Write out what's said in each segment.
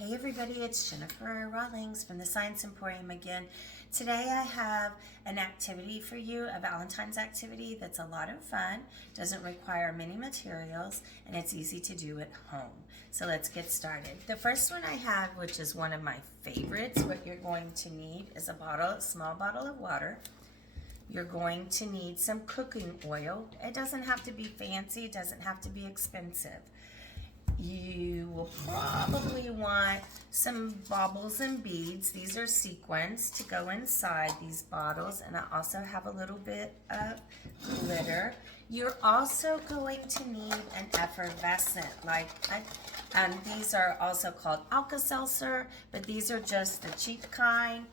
Hey everybody, it's Jennifer Rawlings from the Science Emporium again. Today I have an activity for you, a Valentine's activity that's a lot of fun, doesn't require many materials, and it's easy to do at home. So let's get started. The first one I have, which is one of my favorites, what you're going to need is a small bottle of water. You're going to need some cooking oil. It doesn't have to be fancy, it doesn't have to be expensive. You will probably want some baubles and beads. These are sequins to go inside these bottles, and I also have a little bit of glitter. You're also going to need an effervescent, these are also called Alka-Seltzer, but these are just the cheap kind.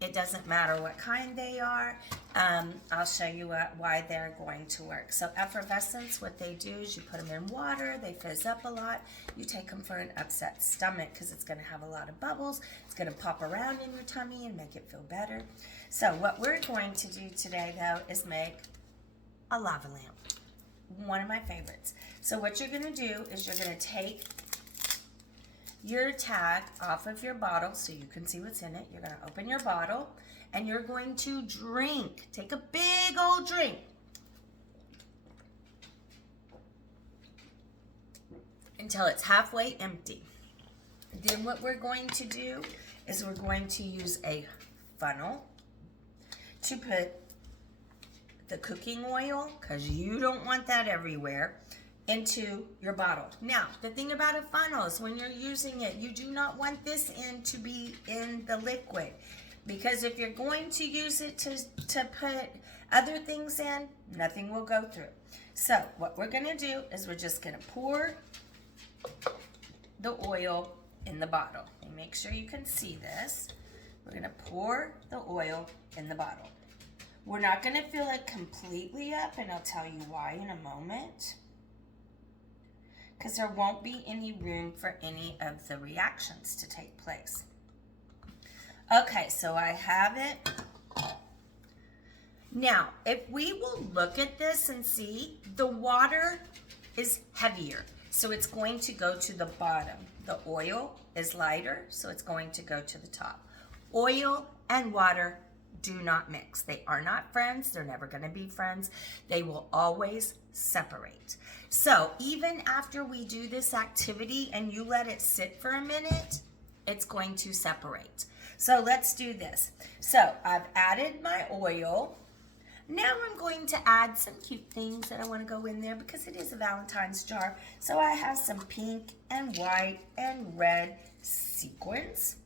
It doesn't matter what kind they are. I'll show you why they're going to work. So effervescents, what they do is you put them in water, they fizz up a lot. You take them for an upset stomach because it's gonna have a lot of bubbles. It's gonna pop around in your tummy and make it feel better. So what we're going to do today though is make a lava lamp, one of my favorites. So what you're gonna do is you're gonna take your tag off of your bottle so you can see what's in it. You're going to open your bottle and you're going to drink. Take a big old drink. Until it's halfway empty. Then what we're going to do is we're going to use a funnel to put the cooking oil, because you don't want that everywhere, into your bottle. Now, the thing about a funnel is when you're using it, you do not want this end to be in the liquid, because if you're going to use it to put other things in, nothing will go through. So what we're gonna do is we're just gonna pour the oil in the bottle. And make sure you can see this. We're gonna pour the oil in the bottle. We're not gonna fill it completely up, and I'll tell you why in a moment, because there won't be any room for any of the reactions to take place. Okay, so I have it. Now, if we will look at this and see, the water is heavier, so it's going to go to the bottom. The oil is lighter, so it's going to go to the top. Oil and water do not mix. They are not friends. They're never going to be friends. They will always separate. So even after we do this activity and you let it sit for a minute, it's going to separate. So let's do this. So I've added my oil. Now I'm going to add some cute things that I want to go in there because it is a Valentine's jar. So I have some pink and white and red sequins.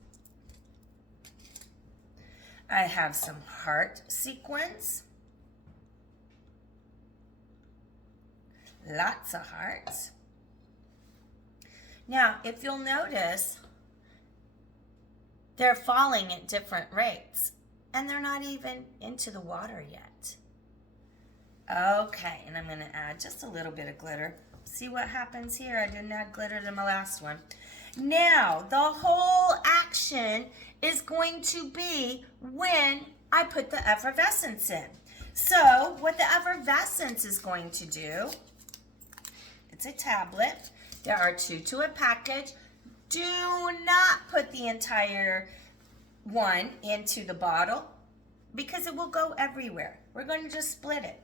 I have some heart sequins. Lots of hearts. Now, if you'll notice, they're falling at different rates, and they're not even into the water yet. Okay, and I'm going to add just a little bit of glitter. See what happens here? I didn't add glitter to my last one. Now, the whole action is going to be when I put the effervescence in. So, what the effervescence is going to do, it's a tablet. There are 2 to a package. Do not put the entire one into the bottle because it will go everywhere. We're going to just split it.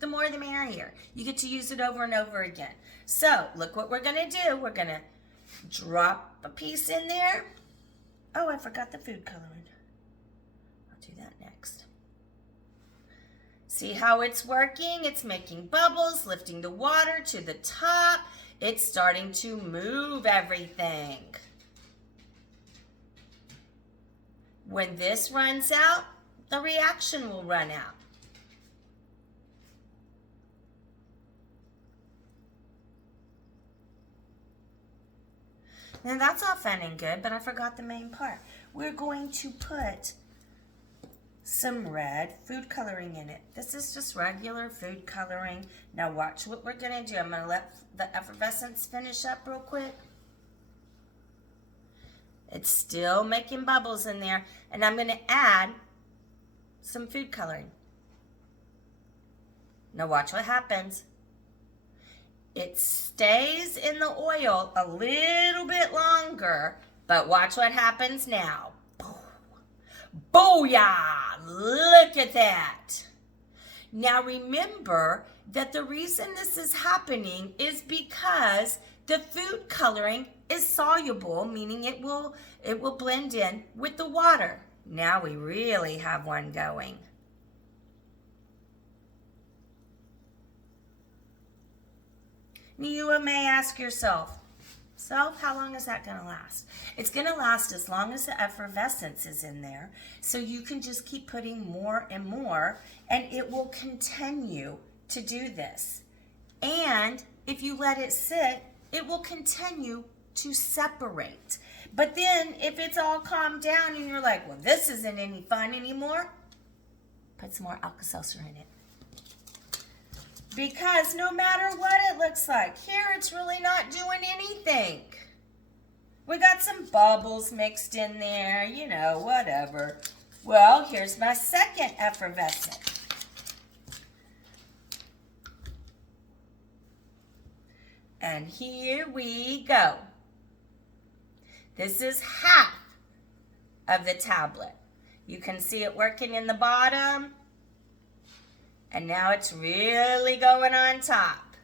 The more the merrier. You get to use it over and over again. So, look what we're going to do. We're going to drop a piece in there. Oh, I forgot the food coloring. I'll do that next. See how it's working? It's making bubbles, lifting the water to the top. It's starting to move everything. When this runs out, the reaction will run out. Now that's all fun and good, but I forgot the main part. We're going to put some red food coloring in it. This is just regular food coloring. Now watch what we're gonna do. I'm gonna let the effervescence finish up real quick. It's still making bubbles in there, and I'm gonna add some food coloring. Now watch what happens. It stays in the oil a little bit longer, but watch what happens now. Booyah! Look at that. Now remember that the reason this is happening is because the food coloring is soluble, meaning it will blend in with the water. Now we really have one going. You may ask yourself, how long is that going to last? It's going to last as long as the effervescence is in there. So you can just keep putting more and more, and it will continue to do this. And if you let it sit, it will continue to separate. But then if it's all calmed down and you're like, well, this isn't any fun anymore, put some more Alka-Seltzer in it. Because no matter what it looks like, here it's really not doing anything. We got some bubbles mixed in there, you know, whatever. Well, here's my second effervescent. And here we go. This is half of the tablet. You can see it working in the bottom. And now it's really going on top.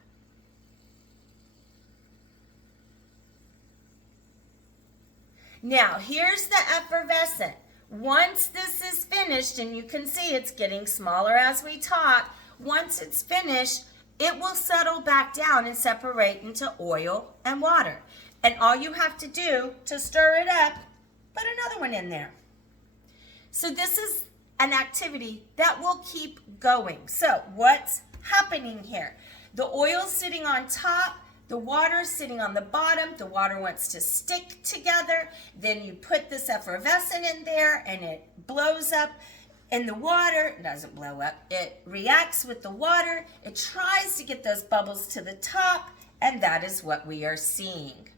Now, here's the effervescent. Once this is finished, and you can see it's getting smaller as we talk, once it's finished, it will settle back down and separate into oil and water. And all you have to do to stir it up, put another one in there. So this is an activity that will keep going. So what's happening here? The oil's sitting on top, the water's sitting on the bottom. The water wants to stick together. Then you put this effervescent in there and it blows up. And the water doesn't blow up. It reacts with the water. It tries to get those bubbles to the top, and that is what we are seeing.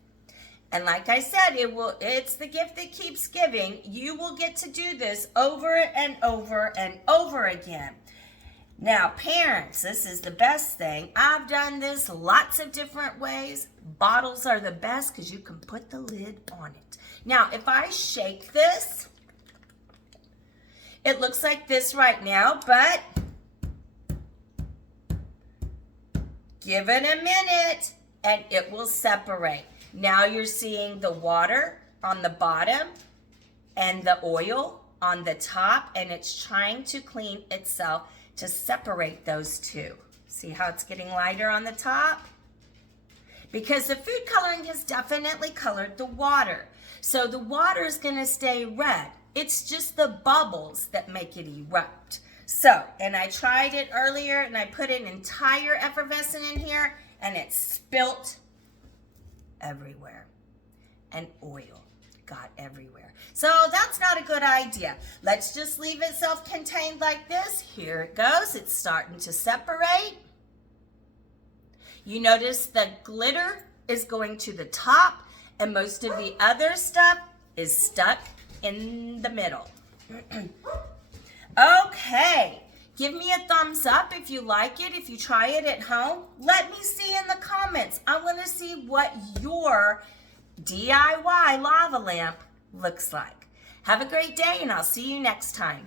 And like I said, it's the gift that keeps giving. You will get to do this over and over and over again. Now, parents, this is the best thing. I've done this lots of different ways. Bottles are the best because you can put the lid on it. Now, if I shake this, it looks like this right now, but give it a minute and it will separate. Now you're seeing the water on the bottom and the oil on the top, and it's trying to clean itself to separate those two. See how it's getting lighter on the top? Because the food coloring has definitely colored the water. So the water is going to stay red. It's just the bubbles that make it erupt. So, and I tried it earlier, and I put an entire effervescent in here, and it spilt everywhere. And oil got everywhere. So that's not a good idea. Let's just leave it self-contained like this. Here it goes. It's starting to separate. You notice the glitter is going to the top, and most of the other stuff is stuck in the middle. Okay, give me a thumbs up if you like it, if you try it at home. Let me see in the comments. I want to see what your DIY lava lamp looks like. Have a great day, and I'll see you next time.